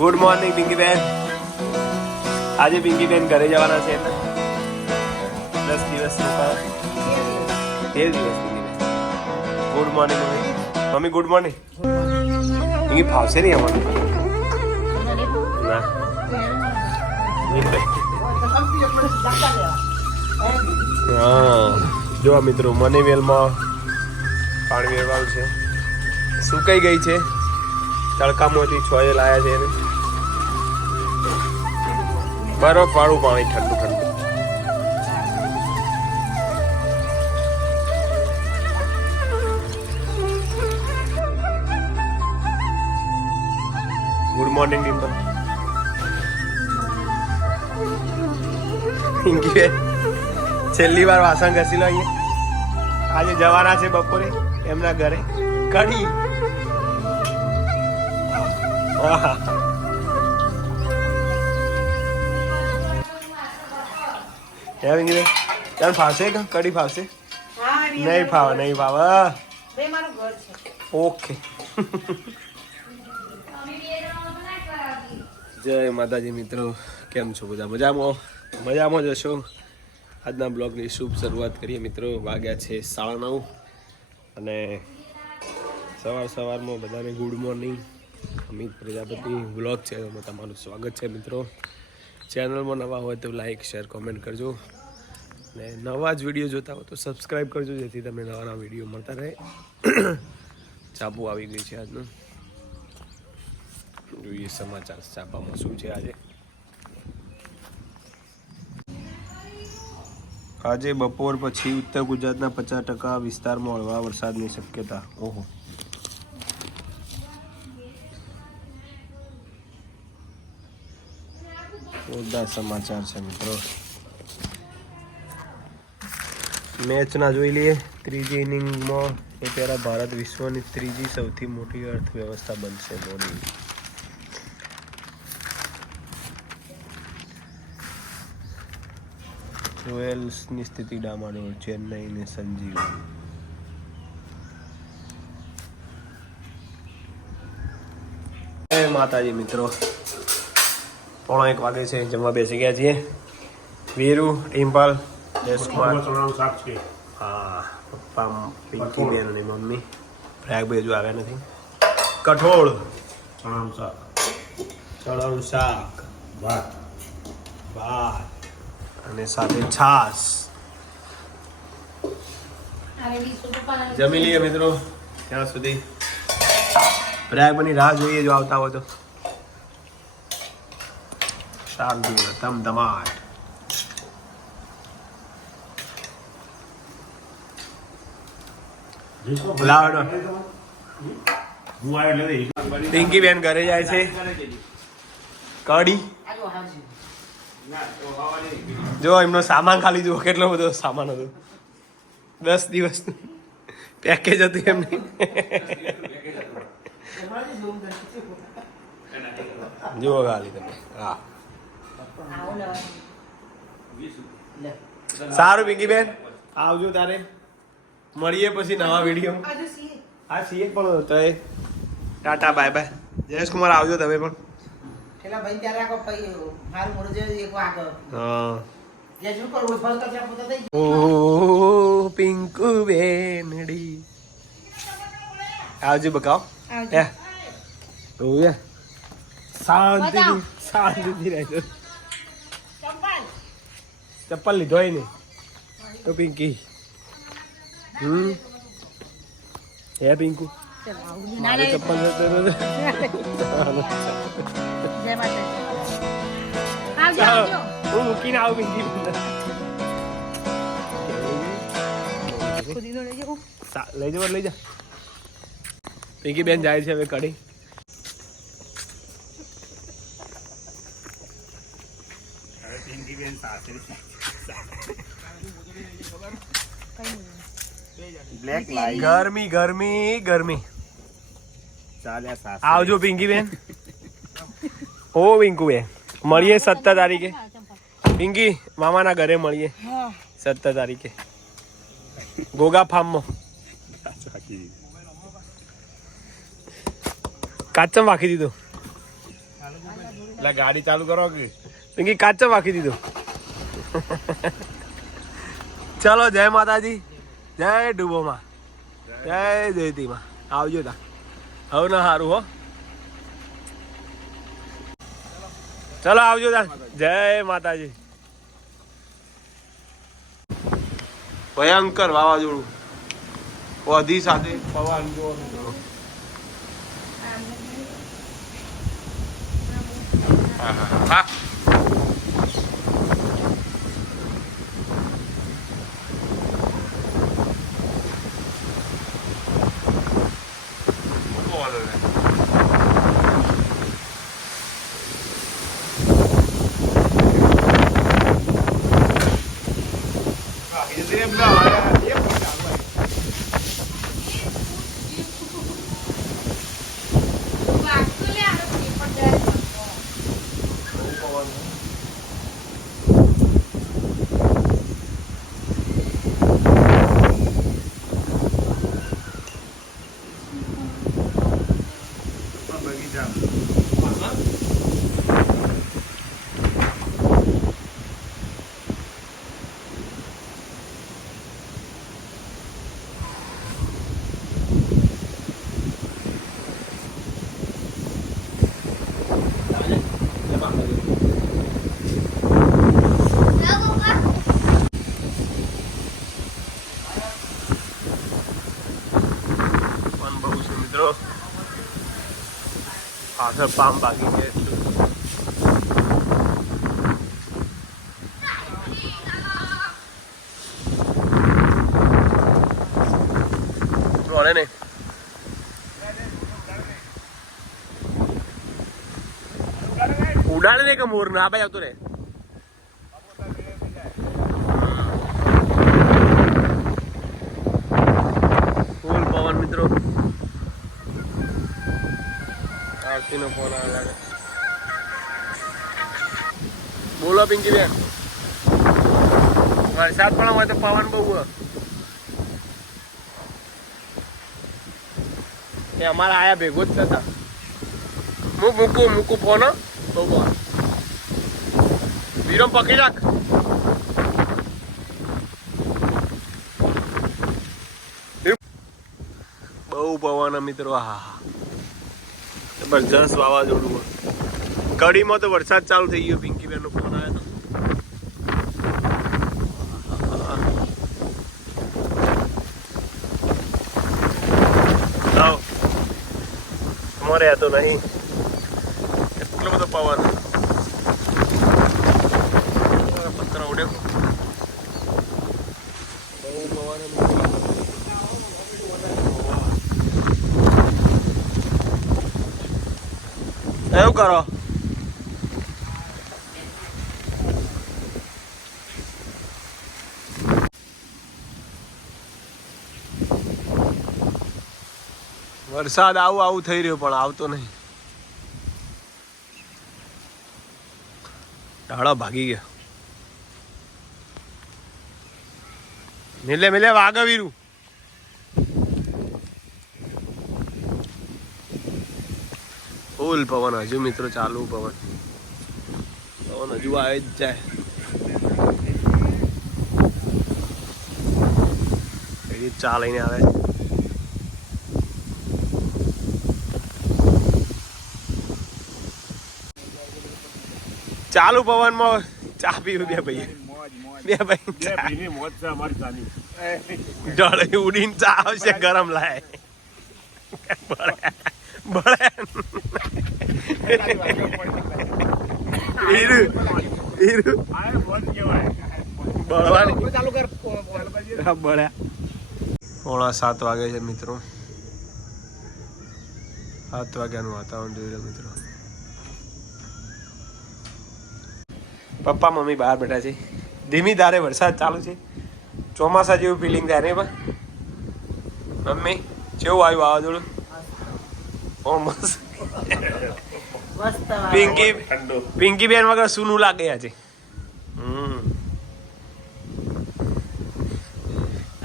Good morning Pinky બેન. આજે પિંકી બેન ઘરે જવાના છે એટલે 10 દિવસ રોકાવા. 13 દિવસ પિંકી બેન. Good morning mummy. Good morning. Pinky ફાવશે નહીં અમારું ના. હા જો મિત્રો મને વેલમાં પાણી વેરવાનું છે. સુકાઈ ગઈ છે તડકામાંથી છોય લાયા છે એને. બરફ વાળું પાણી ઠંડુ ઠંડુ. Good morning Dimple. છેલ્લી વાર વાસણ ઘસી લો અહીંયા. આજે જવાના છે બપોરે એમના ઘરે કઢી. ચાલ ફાવશે કે કઢી ફાવશે? નહીં ફાવે નહીં ફાવે. ઓકે. જય માતાજી મિત્રો, કેમ છો બધા? મજામાં મજામાં જશો. આજના બ્લોગની શુભ શરૂઆત કરીએ મિત્રો. વાગ્યા છે 9:30 અને સવારમાં બધાને good morning. Amit Prajapati blog છે એમાં તમારું સ્વાગત છે મિત્રો. ચેનલમાં નવા હોય તો લાઈક શેર કોમેન્ટ કરજો અને નવા જ વિડીયો જોતા હોય તો સબસ્ક્રાઈબ કરજો, જેથી તમને નવા વિડીયો મળતા રહે. છાપું આવી ગઈ છે આજનું. જોઈએ સમાચાર છાપામાં શું છે આજે. આજે બપોર પછી ઉત્તર ગુજરાતના 50% વિસ્તારમાં હળવા વરસાદની શક્યતા. ઓહો. જોરદાર સમાચાર છે મિત્રો. મેચના જોઈ લઈએ. ત્રીજી ઇનિંગમાં એ પહેલાં ભારત વિશ્વની ત્રીજી સૌથી મોટી અર્થવ્યવસ્થા બનશે. મોદી રોયલ્સની સ્થિતિ ડામાડોળ. ચેન્નઈને સંજીવ. માતાજી મિત્રો, 1:15 વાગે છે. જમવા બેસી ગયા છીએ. વીરુ, ટિમ્પલ, જસકુમાર. હા, પપ્પા, પિંકી બેન અને મમ્મી. પ્રયાગભાઈ હજુ આવ્યા નથી. કઠોળ, ચણાનું શાક, ભાત અને સાથે છાસ. જમી લઈએ મિત્રો. ત્યાં સુધી પ્રયાગભાઈની રાહ જોઈએ જો આવતા હોય તો. શાંતિ ધમધમાટ. પિંકી બેન ઘરે જાય છે. કઢી જો એમનો સામાન ખાલી જુઓ કેટલો બધો સામાન હતો. 10 દિવસ પેકેજ હતું એમને. જુઓ ખાલી તમે. હા સારું પિંકી બેન, આવજો તારે. મળીએ પછી નવા વિડીયો. હા છીએ પણ તો ટાટા બાય બાય. જયેશ કુમાર આવજો તમે પણ. ઓ પિંકુ બેનડી આવજો બકાવ. શાંતિથી રહેજો. ચપ્પલ લીધો હોય ને તો પિંકી. હે પિંકુ ચપ્પલ હું મૂકીને આવું પિંકી. લઈ જા. પિંકી બેન જાય છે હવે કઢી. ગરમી ગરમી ગરમી. આવજો પિંકી બેન. ઓ પિંકુ બેન મળીએ 17 તારીખે. પિંકી મામાના ઘરે મળીએ 17 તારીખે ગોગા ફાર્મમાં. કાચમ વાખી દીધું. એટલે ગાડી ચાલુ કરો કે પિંકી કાચો વાખી દીધો. ચલો જય માતાજી, જય ડૂબોમાં, જય જયતીમાં. આવજો તા હવે ના સારું હો. ચલો આવજો તા, જય માતાજી. ભયંકર વાવાઝોડું વધી સાથે પવન જો હા આગળ પામ બાકી છે. ને ઉડાડે ને કે મોર ના ભાઈ આવતો રે. ફૂલ પવન મિત્રો. આરતી નો ફોન આવે લાગે. બોલો પિંકી બેન. વરસાદ પણ હોય તો પવન બહુ હોય. એ અમારા આયા ભેગો જ થતા. હું મૂકું ફોન. બહુ વિરમ પકડી રાખ. બહુ પવન મિત્રો. હા જબરજસ્ત વાવાઝોડું. કડીમાં તો વરસાદ ચાલુ થઈ ગયો. પિંકી બેન નો ફોન આવ્યો હતો. અમારે હતો નહીં એટલો બધો પવન. પથ્થર ઉડે બહુ પવન. એવું કરો. વરસાદ આવું થઈ રહ્યો પણ આવતો નહીં. ઢાળો ભાગી ગયા. મિલે વાગવીરું. ફૂલ પવન હજુ મિત્રો ચાલુ. પવન હજુ આવે જ જાય. ચા લઈને આવે. ચાલુ પવનમાં ચા પીવું બે ભાઈ. ડળે ઉડીને ચા આવશે ગરમ લાય. પોણા 7 વાગે છે મિત્રો. 7 વાગ્યાનું વાતાવરણ જોઈ રહ્યો મિત્રો. પપ્પા મમ્મી બહાર બેઠા છે. ધીમી ધારે વરસાદ ચાલુ છે. ચોમાસા જેવું ફિલિંગ થાય ને બા. મમ્મી કેવું આવ્યું વાવાઝોડું? ઓ મસ્ત. પિંકી બેન વગર સૂનું લાગે આજે.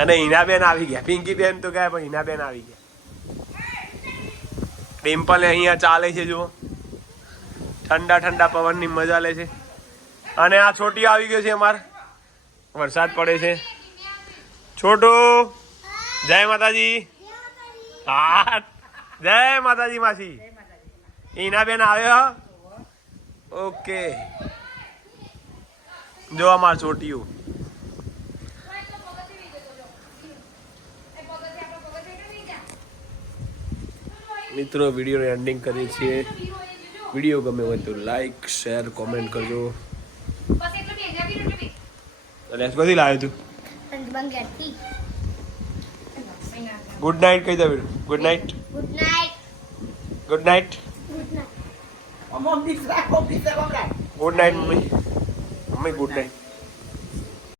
અને હિના બેન આવી ગયા. પિંકી બેન તો ગયા પણ હિના બેન આવી ગયા. ડિમ્પલ અહીંયા ચાલે છે જુઓ. ઠંડા ઠંડા પવનની મજા લે છે. અને આ છોટી આવી ગયો છે અમાર, વરસાદ પડે છે. છોટુ જય માતાજી. હા જય માતાજી માસી. ઈના બેન આવ્યો. ઓકે જો અમાર છોટીયું. મિત્રો વિડીયોને એન્ડિંગ કરીએ છીએ. વિડીયો ગમે હોય તો લાઈક શેર કોમેન્ટ કરજો. અને કથી લાવ્યો તું? ગુડ નાઇટ કહી દે. Good night. Good night. Good night. Good night mummy. Mummy good night.